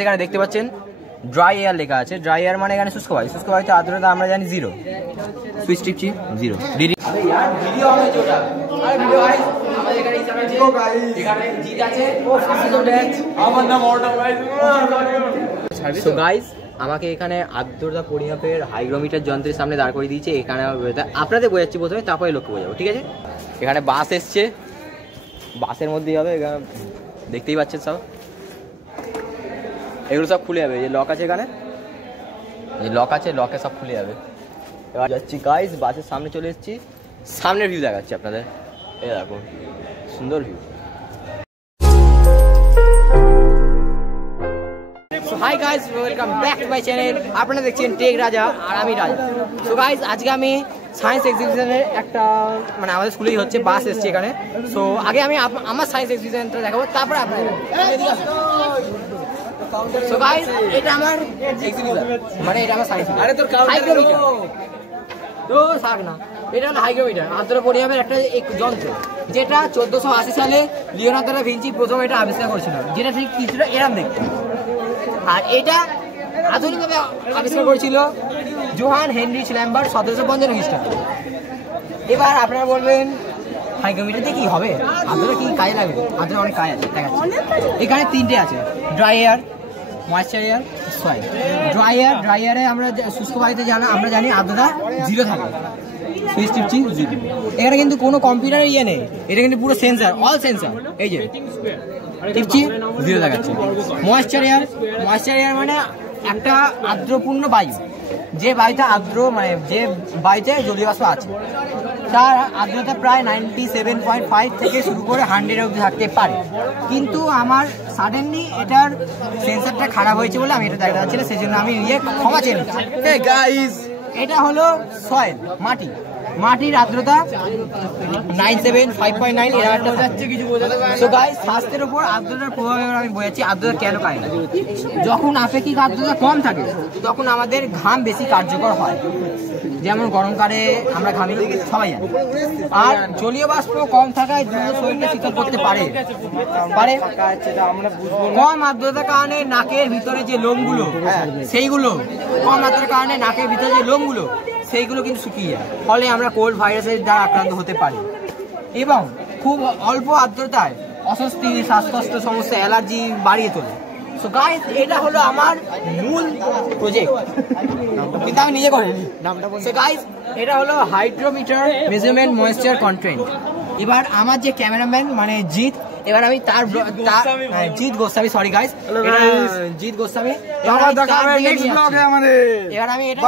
এখানে দেখতে পাচ্ছেন ড্রাই এয়ার লেখা আছে। ড্রাই এয়ার মানে এখানে শুষ্ক বায়ু। শুষ্ক বায়ুতে আর্দ্রতা আমরা জানি 0। সুইচ টিপছি 0 ডিগ্রি। আরে यार ভিডিও হবে যেটা। আরে ভিডিও গাইস আমাদের এখানে হিসাবে আছে। এখানে জিত আছে ও ফিজিক্যাল ড্যান্স আমার নাম অর্ডার গাইস। সো গাইস আমাকে এখানে আর্দ্রতা পরিমাপের হাইগ্রোমিটার যন্ত্রের সামনে দাঁড় করে দিয়েছে। এখানে আপনাদের বোঝাচ্ছি প্রথমে, তারপরে লক্ষ্য বোঝাবো, ঠিক আছে? এখানে বাস এসছে, বাসের মধ্যেই হবে। এখানে দেখতেই পাচ্ছেন সব, এগুলো সব খুলে যাবে। যে লক আছে এখানে, যে লক আছে, লকে সব খুলে যাবে। এবার যাচ্ছি গাইস, বাসের সামনে চলে এসেছি। সামনের ভিউ দেখাচ্ছি আপনাদের। এই দেখো সুন্দর view. Hi guys, welcome back to my channel. আপনারা দেখছেন টেক রাজা আর আমি রাজা। সো গাইস আজকে আমি সায়েন্স এক্সিবিশনের একটা মানে আমাদের স্কুলেই হচ্ছে, বাস এসছে এখানে। সো আগে আমি আমার সায়েন্স এক্সিবিশনটা দেখাবো, তারপরে আপনাদের। সো গাইস এটা আমার এক্সিবিশন, মানে এটা আমার সায়েন্স। আরে তোর হাইগ্রোমিটার তো থাক না, এটা হলো হাইগ্রোমিটার, আর্দ্রতা পরিমাপের একটা যন্ত্র, যেটা 1480 সালে লিওনার্দো দা ভিঞ্চি প্রথম এটা আবিষ্কার করেছিল, যেটা ঠিক কিছুটা এরকম দেখতে। আর এটা আধুনিকভাবে আবিষ্কার করেছিল জোহান হেনরিচ ল্যাম্বার্ট 1755 খ্রিস্টাব্দে। এবার আপনারা বলবেন হাইগ্রোমিটারতে কি হবে, আর্দ্রতা কি কাজে লাগবে? আর্দ্রতা অনেক কাজ আছে, দেখাচ্ছি। এখানে 3টে আছে, dry air, moisture air, soil. Dry এয়ারে আমরা শুষ্ক বায়ুতে আমরা জানি আর্দ্রতা 0 থাকে। সুইচ টিপছি 0। এখানে কিন্তু কোনো কম্পিউটার ইয়ে নেই, এটা কিন্তু পুরো সেন্সার, অল সেন্সার। এই যে টিপছি 0 দেখাচ্ছি। ময়েশ্চার এয়ার মানে একটা আর্দ্রপূর্ণ বায়ু, যে বায়ুতে আর্দ্র মানে যে বায়ুতে জলীয় বাষ্প আছে, তার আর্দ্রতা প্রায় 97.5 থেকে শুরু করে 100 অবধি থাকতে পারে। কিন্তু আমার সাডেনলি এটার সেন্সারটা খারাপ হয়েছে বলে আমি এটা দেখা যাচ্ছিল, সেই জন্য আমি ক্ষমা চেয়ে নিচ্ছি। এটা হলো সয়েল, মাটির আর্দ্রতা 97.5.9। এরা একটা কিছু বোঝাতে পারে। সো গাইস স্বাস্থ্যের উপর আর্দ্রতার প্রভাব আমি বোঝাচ্ছি। আর্দ্রতা কেন পায় না? যখন আপেক্ষিক আর্দ্রতা কম থাকে তখন আমাদের ঘাম বেশি কার্যকর হয়, যেমন গরমকালে আমরা ঘামি, সবাই জানি। আর জলীয় বাষ্প কম থাকায় দ্রুত শরীরকে শীতল করতে পারে। কম আর্দ্রতার কারণে নাকের ভিতরে যে লোমগুলো, সেইগুলো কম আর্দ্রতার কারণে নাকের ভিতরে যে লোমগুলো সেইগুলো কিন্তু শুকিয়ে যায়, ফলে আমরা কোল্ড ভাইরাসের দ্বারা আক্রান্ত হতে পারি। এবং খুব অল্প আর্দ্রতায় অস্বস্তি, শ্বাসকষ্ট সমস্যা, অ্যালার্জি বাড়িয়ে তোলে। সো গাইস এটা হলো আমার মূল প্রজেক্ট, কিন্তু আমি নিজে করিনি। সো গাইস এটা হলো হাইড্রোমিটার মেজারমেন্ট ময়েশ্চার কন্টেন্ট। এবার আমার যে ক্যামেরাম্যান মানে জিৎ, এবার আমি তার জিৎ গোস্বামী, সরি গাইস, জিৎ গোস্বামী। এবার আমি এটা